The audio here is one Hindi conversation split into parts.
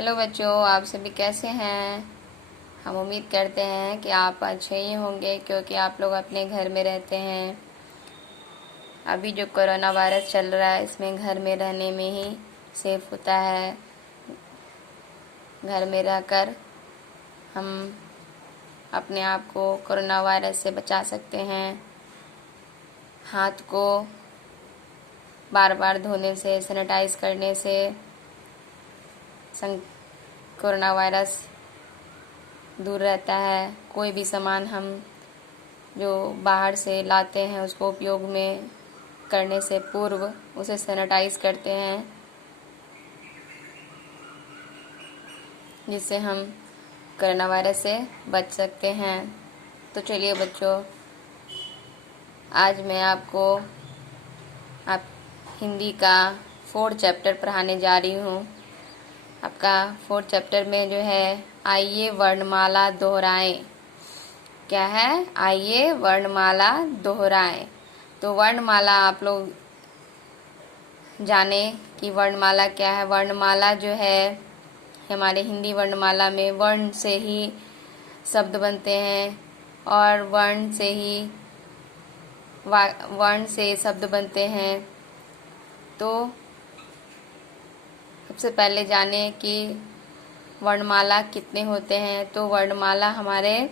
हेलो बच्चों, आप सभी कैसे हैं। हम उम्मीद करते हैं कि आप अच्छे ही होंगे क्योंकि आप लोग अपने घर में रहते हैं। अभी जो कोरोना वायरस चल रहा है इसमें घर में रहने में ही सेफ होता है। घर में रहकर हम अपने आप को कोरोना वायरस से बचा सकते हैं। हाथ को बार बार धोने से, सैनिटाइज करने से कोरोना वायरस दूर रहता है। कोई भी सामान हम जो बाहर से लाते हैं उसको उपयोग में करने से पूर्व उसे सैनिटाइज करते हैं, जिससे हम कोरोना वायरस से बच सकते हैं। तो चलिए बच्चों, आज मैं आपको आप हिंदी का 4th चैप्टर पढ़ाने जा रही हूँ। आपका 4th चैप्टर में जो है आइए वर्णमाला दोहराएं। क्या है? आइए वर्णमाला दोहराएं। तो वर्णमाला आप लोग जाने कि वर्णमाला क्या है। वर्णमाला जो है हमारे हिंदी वर्णमाला में वर्ण से ही शब्द बनते हैं और वर्ण से शब्द बनते हैं। तो सबसे पहले जाने कि वर्णमाला कितने होते हैं। तो वर्णमाला हमारे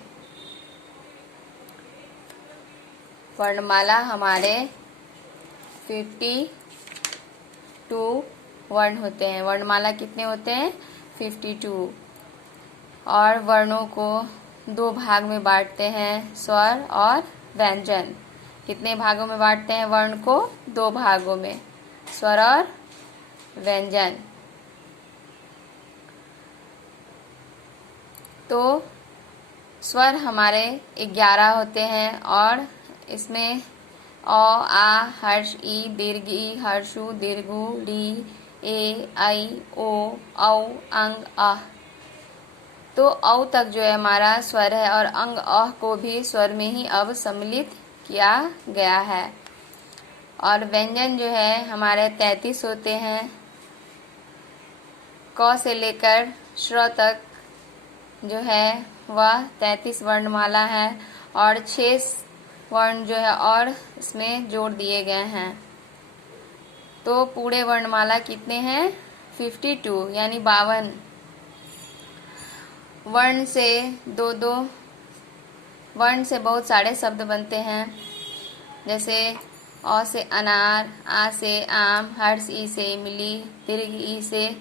52 वर्ण होते हैं। वर्णमाला कितने होते हैं? 52। और वर्णों को 2 भाग में बांटते हैं, स्वर और व्यंजन। कितने भागों में बांटते हैं वर्ण को? 2 भागों में, स्वर और व्यंजन। तो स्वर हमारे 11 होते हैं और इसमें अ, आ, हर्ष, ई, दीर्घ ई, हर्षु, दीर्घु, री, ए, ऐ, ओ, औ, अंग, अह। तो औ तक जो है हमारा स्वर है और अंग अह को भी स्वर में ही अब सम्मिलित किया गया है। और व्यंजन जो है हमारे 33 होते हैं। क से लेकर श्र तक जो है वह 33 वर्णमाला है और 6 वर्ण जो है और इसमें जोड़ दिए गए हैं। तो पूरे वर्णमाला कितने हैं? 52 यानी 52। वर्ण से बहुत सारे शब्द बनते हैं, जैसे अ से अनार, आ से आम, हर्ष ई से इमली, दीर्घ ई से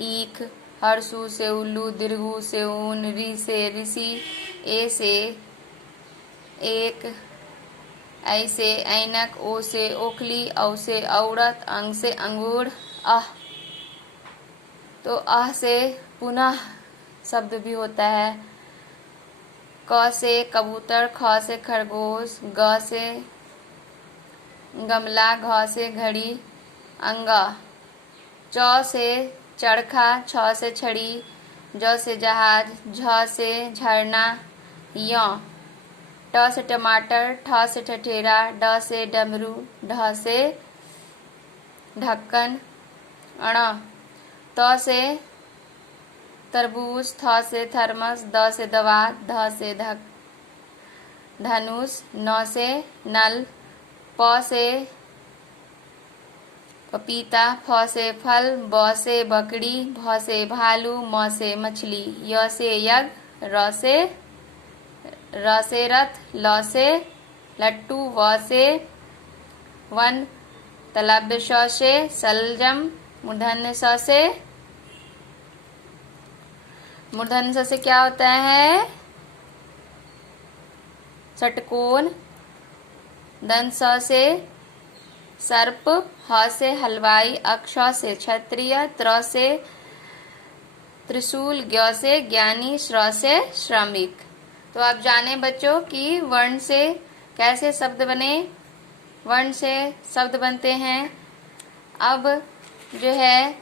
ईख, हर्षु से उल्लू, दीर्घु से ऊन, री से ऋषि, ए से एक, ऐ से ऐनक, ओ से ओखली, औ से औरत, अंग से अंगूर, अह। तो अह से पुनः शब्द भी होता है। क से कबूतर, ख से खरगोश, ग से गमला, घ से घड़ी, अंग। च से चरखा, छ से छड़ी, ज से जहाज, झ से झरना, य। ट से टमाटर, ठ से ठठेरा, ड से डमरू, ढ से ढक्कन, अण। त से तरबूज, थ से थर्मस, द से दवात, ध से धनुष, न से नल, प से पपीता, फ से फल, ब से बकरी, भ से भालू, म से मछली, य से यज्ञ, र से रथ, ल से लट्टू, व से वन, तलव्य श से सलजम, मूर्धन्य स से क्या होता है? षटकोण। दंत स से सर्प, ह से हलवाई, अक्ष से क्षत्रिय, त्र से त्रिशूल, ज्ञ से ज्ञानी, श्र से श्रमिक। तो आप जाने बच्चों कि वर्ण से कैसे शब्द बने। वर्ण से शब्द बनते हैं। अब जो है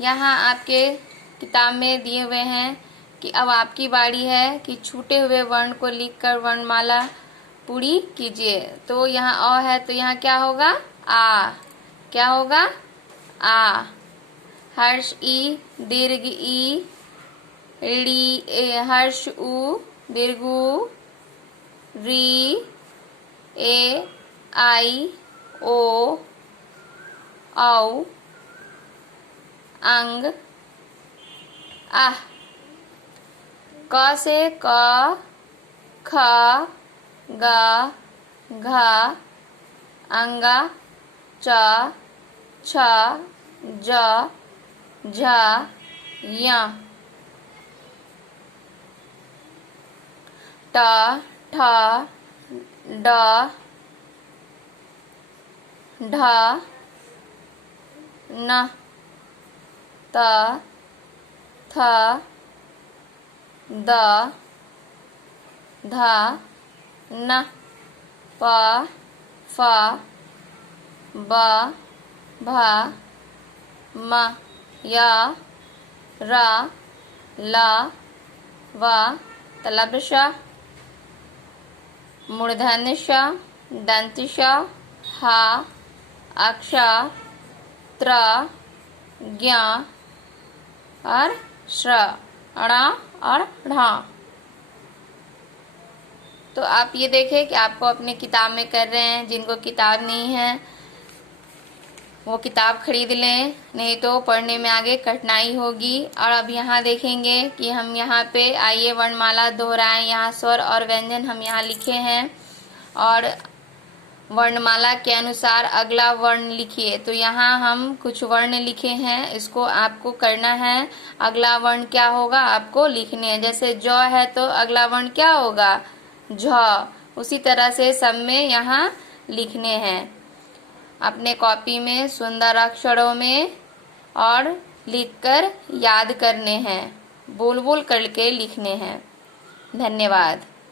यहाँ आपके किताब में दिए हुए हैं कि अब आपकी बारी है कि छूटे हुए वर्ण को लिखकर वर्णमाला पूरी कीजिए। तो यहाँ अ है तो यहाँ क्या होगा? आ। क्या होगा? आ। हर्ष ई, दीर्घ ई, हर्ष उ, दीर्घ उ, री, ए, आई, ओ, औ, अंग, आह। क से क, ख, ग, घ, अंगा, च, छ, ज, झ, य। ट, ठ, ड, ढ, न, त, थ, द, ध, न, प, फ, ब, भ, म, य, र, ल, व, तलव्य श, मूर्धन्य ष, दंत श, ह, अक्ष, त्र, ज्ञ और श्र, ण और ढ। तो आप ये देखें कि आपको अपने किताब में कर रहे हैं। जिनको किताब नहीं है वो किताब खरीद लें, नहीं तो पढ़ने में आगे कठिनाई होगी। और अब यहाँ देखेंगे कि हम यहाँ पे आइए वर्णमाला दोहराएं। यहाँ स्वर और व्यंजन हम यहाँ लिखे हैं और वर्णमाला के अनुसार अगला वर्ण लिखिए। तो यहाँ हम कुछ वर्ण लिखे हैं, इसको आपको करना है। अगला वर्ण क्या होगा आपको लिखने हैं। जैसे ज है तो अगला वर्ण क्या होगा, झ। उसी तरह से सब में यहाँ लिखने हैं, अपने कॉपी में सुंदर अक्षरों में और लिखकर याद करने हैं, बोल बोल करके लिखने हैं। धन्यवाद।